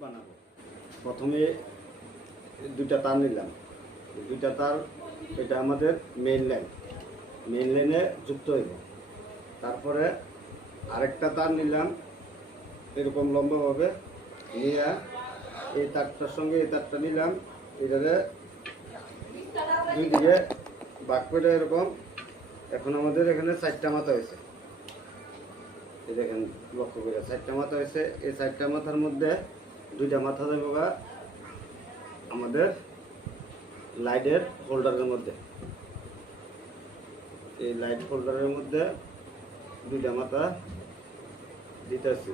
বানাবো। প্রথমে দুইটা তার নিলাম, দুইটা তার, এটা আমাদের মেইন লাইনে যুক্ত হইব। তারপরে আরেকটা তার নিলাম এরকম লম্বাভাবে নিয়ে এই তারটার সঙ্গে এই তারটা নিলাম, এটাকে দুই দিকে ভাগ করে এরকম। এখন আমাদের এখানে 4টা মাথা হয়েছে, এই দেখেন লক্ষ্য করে 4টা মাথা হয়েছে। এই 4টা মাথার মধ্যে 2টা মাথা দেবো আমাদের লাইটের হোল্ডারের মধ্যে। এই লাইট হোল্ডারের মধ্যে 2টা মাথা দিতেছি।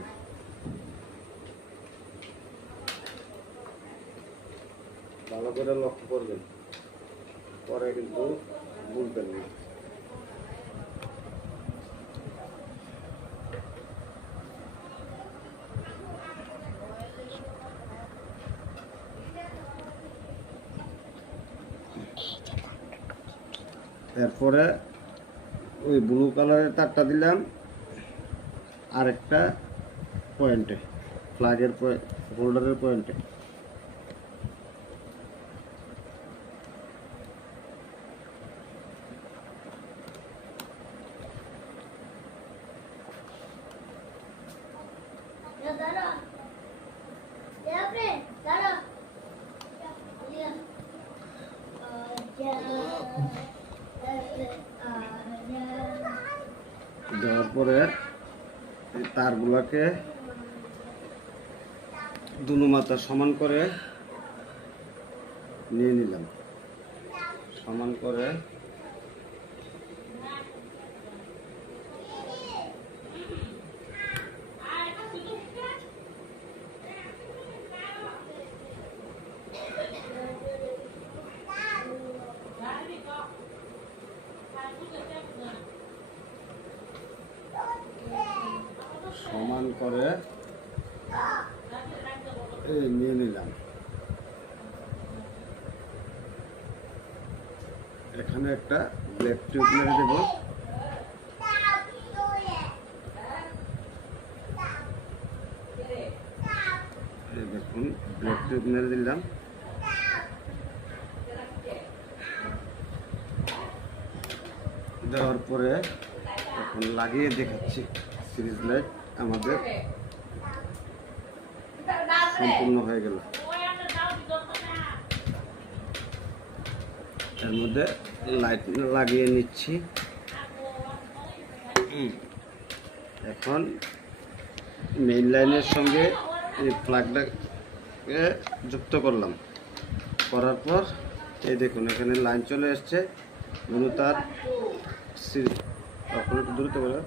ভালো করে লক্ষ্য করবেন, পরে কিন্তু ভুলবেন না। এরপরে ওই ব্লু কালারের তারটা দিলাম আরেকটা পয়েন্টে, ফ্ল্যাগের হোল্ডারের পয়েন্টে। দেওয়ার পরে এই তারগুলাকে দুনো মাথা সমান করে নিয়ে নিলাম, সমান করে নিয়ে নিলাম। এখানে একটা ব্লেড টিউব মেরে দেব। দেখুন ব্লেড টিউব মেরে দিলাম। দেওয়ার পরে এখন লাগিয়ে দেখাচ্ছি। সিরিজ লাইট আমাদের সম্পূর্ণ হয়ে গেল। এর মধ্যে লাইট লাগিয়ে নিচ্ছি। এখন মেইন লাইনের সঙ্গে এই প্লাগটাকে যুক্ত করলাম, করার পর এই দেখুন এখানে লাইন চলে এসছে। তার এখন একটু দ্রুত করে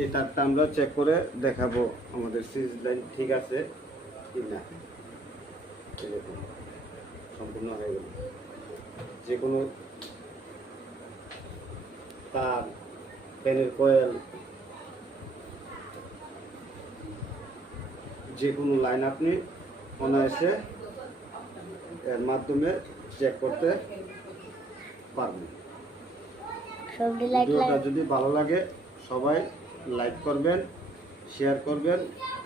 এই তারটা আমরা চেক করে দেখাবো আমাদের সিরিজ লাইন ঠিক আছে কি না। দেখুন সম্পূর্ণ হয়ে গেল। যে কোনো তার, ফ্যানের কয়েল, যে কোনো লাইন আপনি অনায়াসে এর মাধ্যমে চেক করতে পারবেন। ভিডিওটা যদি ভালো লাগে সবাই লাইক করবেন, শেয়ার করবেন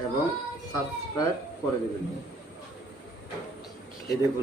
এবং সাবস্ক্রাইব করে দেবেন। এই দেখুন